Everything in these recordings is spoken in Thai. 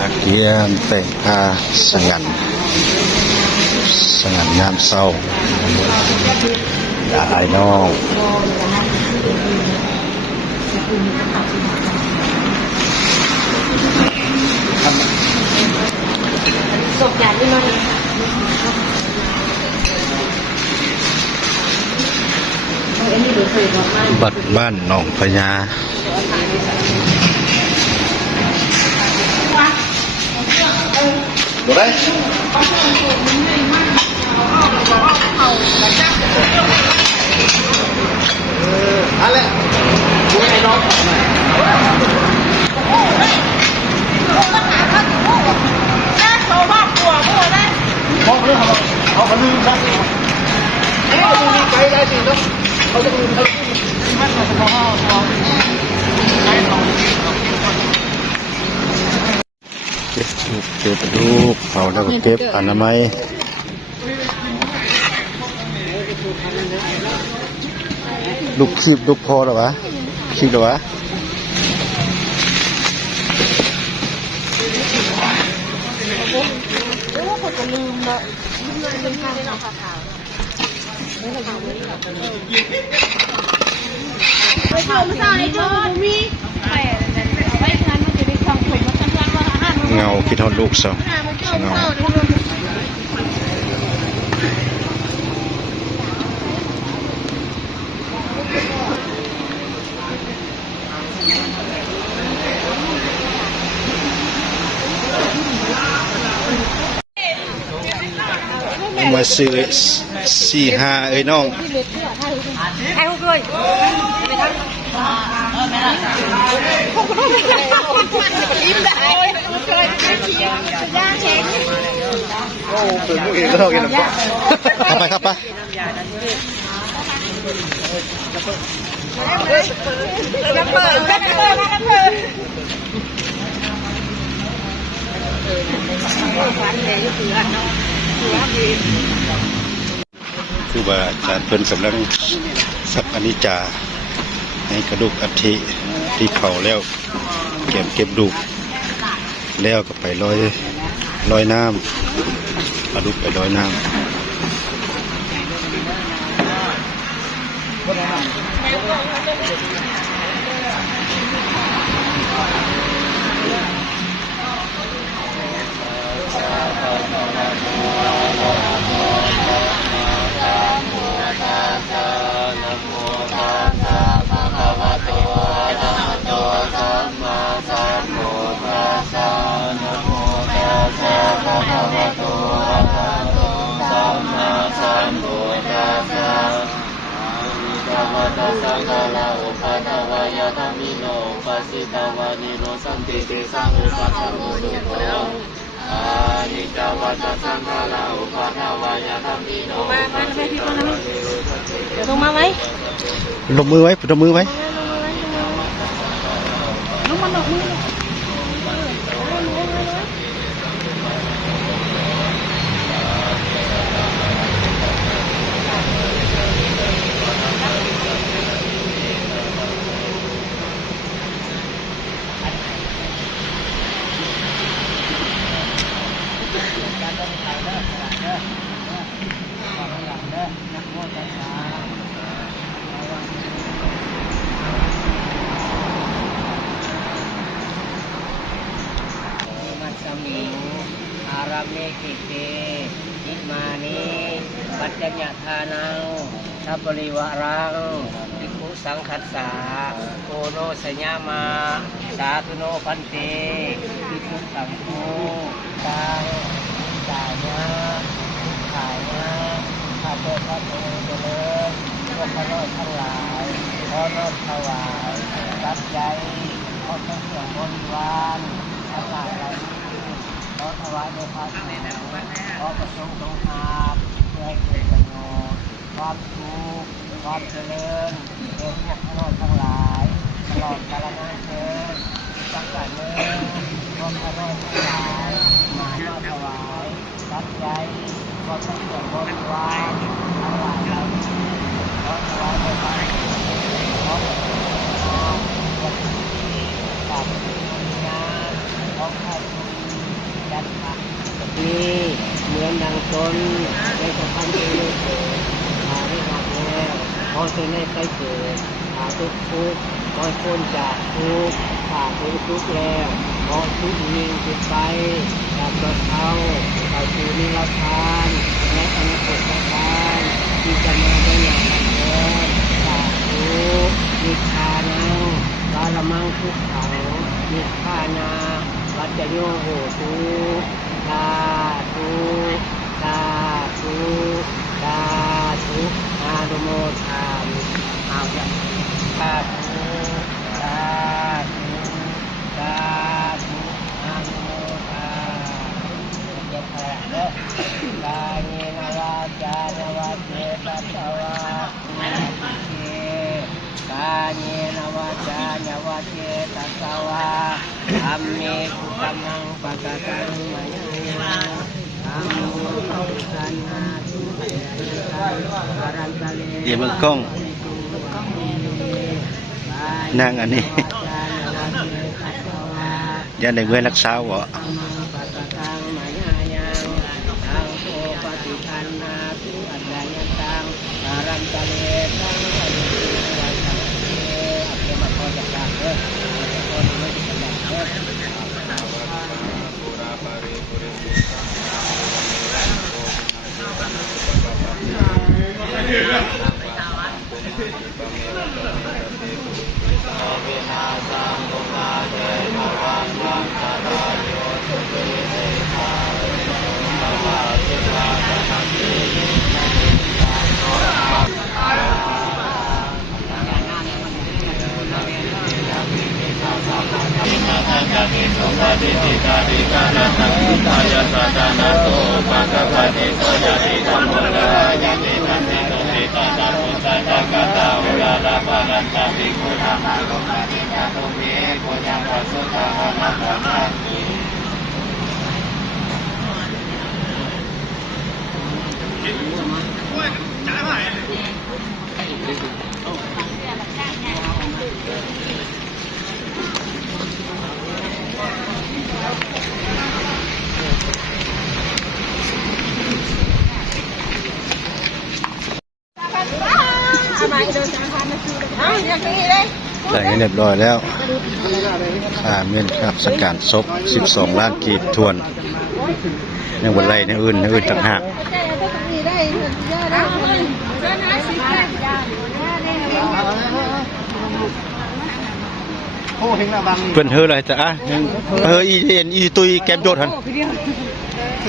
าเกียนแต่งผ้าสงันงามเศร้าอายน้องศพใหญ่ที่มันบัดบ้านหนองพญาดูได้อะไรดูไอ้น้องบอกเรื่องเขาลืมซะเอ๊ะดูดีใจได้สิเนาะเขาจะลืมเขาไม่มาจะบอกเขาใจเขาเก็บลูกเผาแล้วก็เก็บอนามัยลูกคีบลูกพอหรอวะคีบหรอวะลืมแล้วเป็นข้าวเราขาวไม่เคยทำเลยไปเที่ยวไม่ได้เลยจ้ามีไปไปงานมันจะได้ช่องผมมาทำงานว่าอาหารเงาคิดทอดลูกซะเงามาซื้อ4-5เอ้ยน้องไอ้พวกเลยไปทำพวกนู้นยิ้มได้เคยเชียร์ย่าเชงโอ้เป็นผู้เอกก็ต้องกินน้ำปลาเข้าไปครับปะน้ำเปิดน้ำเปิดน้ำเปิดคือว่าอาจารย์เพิ่นกำลังสักอนิจจาให้กระดูกอัฐิที่เผาแล้วเก็บดูกแล้วก็ไปลอยน้ำกระดูกไปลอยน้ำสังฆลาอุปนาวายธรรมิโนปัสสิตาวานิโรสันติเตสังอุปัสสะโมสุโขอานิจจวัตสังฆลาอุปนาวายธรรมิโนมาไหมพี่มาไหมเดี๋ยวลงมาไหมลงมือไว้ลงมือไว้ลงมาลงมืออารามิกิเตอิมานิปัจจญทานังทัพปริวารังภิกขุสังคัสสะโกโนสัญญามาสาธุโนพันเตภิกขุสังโฆตังสายะขายะข้าพเจ้าเจริญพวกข้าน้อยทั้งหลายขอน้อมถวายปัจจัยขอทั้งส่วนบริวารอาสาอะไรขอถวายในพระสงฆ์ขอประสงค์สงฆ์เพื่อให้เกิดประโยชน์ความสุขความเจริญแก่พวกข้าน้อยทั้งหลายตลอดกาลนานเถิดสักการเมื่อพวกข้าน้อยทั้งหลายมาถวายปัจจัยขอทั้งส่วนบริวารทั้งหลายเหล่านี้ขอถวายในพระสงฆ์ขอประสงค์สงฆ์วันนี้กับงานของข้าพเจ้า ยัตถะนี้เหมือนดังตนได้กระทำเป็นเกิดอาได้ทำแล้วขอเสนให้ไปเกิดอาทุกทุกขอพ้นจากทุกขาพ้นทุกแล้วขอทุกยิงติดไปจากตัวเขาเข้าสู่นิพพานและอนาคตการที่จะมาได้อย่างแท้สาธุนิพพานังบาลมังทุกขังนิพพานาวัจจโยโหตุสาธุสาธุสาธุอานุโมทามิอาภะสาธุสาธุสาธุอานุโมทาเจ็บแผลเด้อกายเนวาจานวาเจตัสสวะกายเนวาจานวาเจตัสสวะธัมเมกุตัมมังปะกะตังมะยังธัมโมสันนาตุเตนะกัรันตะเล เดี๋ยวมันกล้องนั่งอันนี้ยันในเมื่อรักษาเหรอได้เรียบร้อยแล้วค่าเงินครับสการศพ12 ล้านกีบทวนในวันไรในอื่นต่างหากเพื่อนเธอเลยจ้ะอีเอ็นอีตุยแกมโยดหัน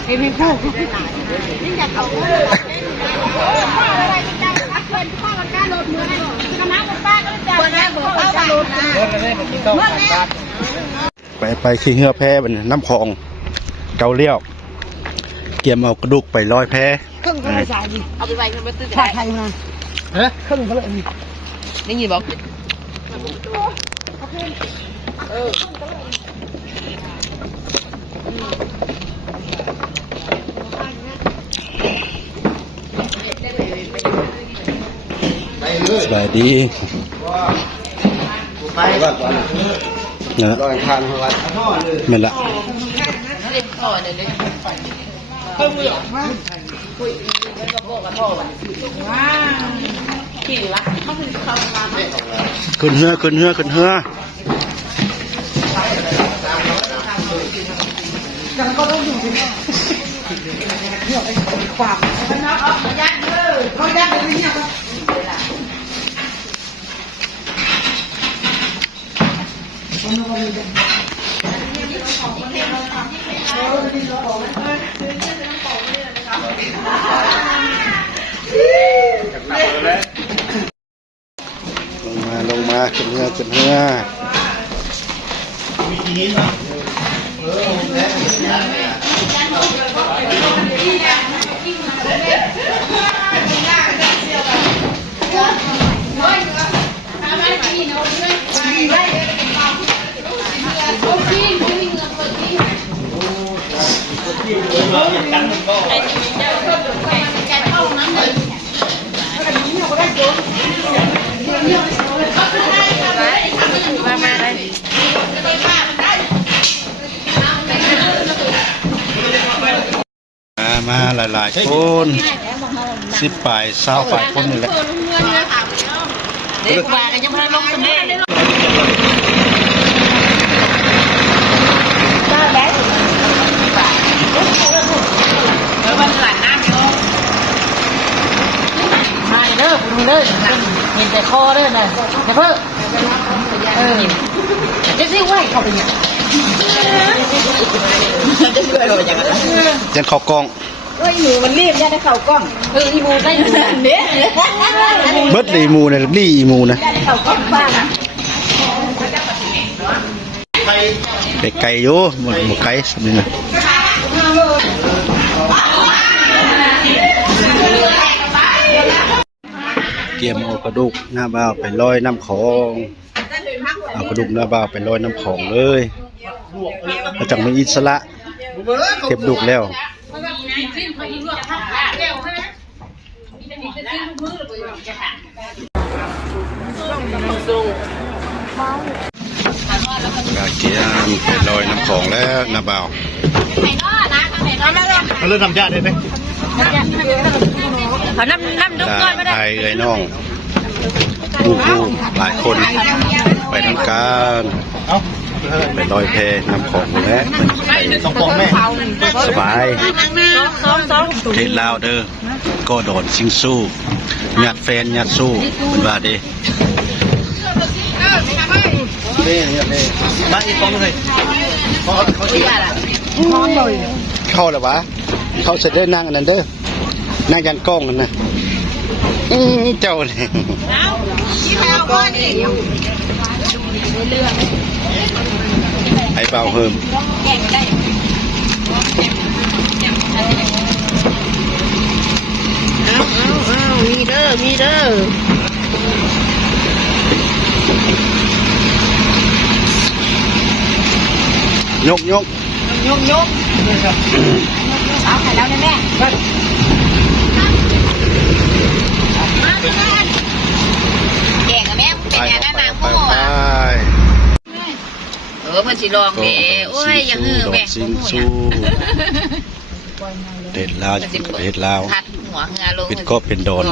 ไอ้พี่พูดยิ่งอยากเอาอะไรกันจังรักเพื่อนพ่อกันกล้าโดดมือให้คณะคนป้าก็จะคนแรกบอกเข้าโดดไปขี่เหือแพ้เป็นน้ำคลองเกาเลี้ยวเกี่ยมเอากระดูกไปลอยแพ้เครื่องก็ไม่ใส่ดิเอาไปไว้มันตื่นไทยมาเครื่องก็เลยได้ยินบอกสบายดีนะลอยทานหัวไม่ละขึ้นเหือจังก็ต้องอยู่ที่นี่เรื่องไอ้ความนะยัดเขายัดไปเนี่ยลงมาขึ้นเหือ มาหลายๆคน10 ปลาย20 ปลายคนนี่แหละ เด็กว่ากันยังพาลงสมัยแล้ววันหลังน้ำโยมาเด้อดูเด้อเห็นแต่คอเด้อนะอย่าเพิ่งจะซิว่าเขาเป็นยังจะช่วยเราอย่างไร ยันเข้ากล้อง เอ้ยหมูมันรีบจะได้เข่ากล้องอีหมูได้อยู่เนี่ย เบิดเลยอีหมูนะลี่อีหมูนะ เข่ากล้องบ้างนะ ไปไก่อยู่หมดไก่สักนิดนะเตรียมเอากระดูกหน้าบ่าวไปลอยน้ำของเอากระดูกหน้าบ่าวไปลอยน้ำของเลยมาจากมีอิสระเก็บดูกแล้วกาเกียมไปลอยน้ำของแล้วหน้าบ่าว เริ่มทำยาได้ไหม เขาน้ำดุกน้อยไม่ได้ ไทยเอ้ยน้องลูกหลายคนไปทำการ เอ้า ไปลอยแพน้ำของแล้ว ต้องปองแม่ สบาย สอง เทศลาวเด้อก็โดนชิงสู้ญาติแฟนญาติสู้เป็นว่าดีมาอีกปองเลยเขาชี้ เข้าแล้ววะเข้าเสร็จเด้อนั่งอันนั้นเด้อนั่งยันกล้องกันนะเจ้าเนี่ยไอ้เบาเฮิม มีเด้อมีเด้อย ก ยกเอาไข่แล้วแม่แกงกับแม่ ไป เป็นยังไง ไป นะ ไป โม่ ไป มันสิลองเด้โอ้ยอย่าฮือ โด แม่ ดชิงสู้เด็ดลาวจะเป็นประเทศลาว ทัดหัวเงาลง เป็นก็เป็นโดน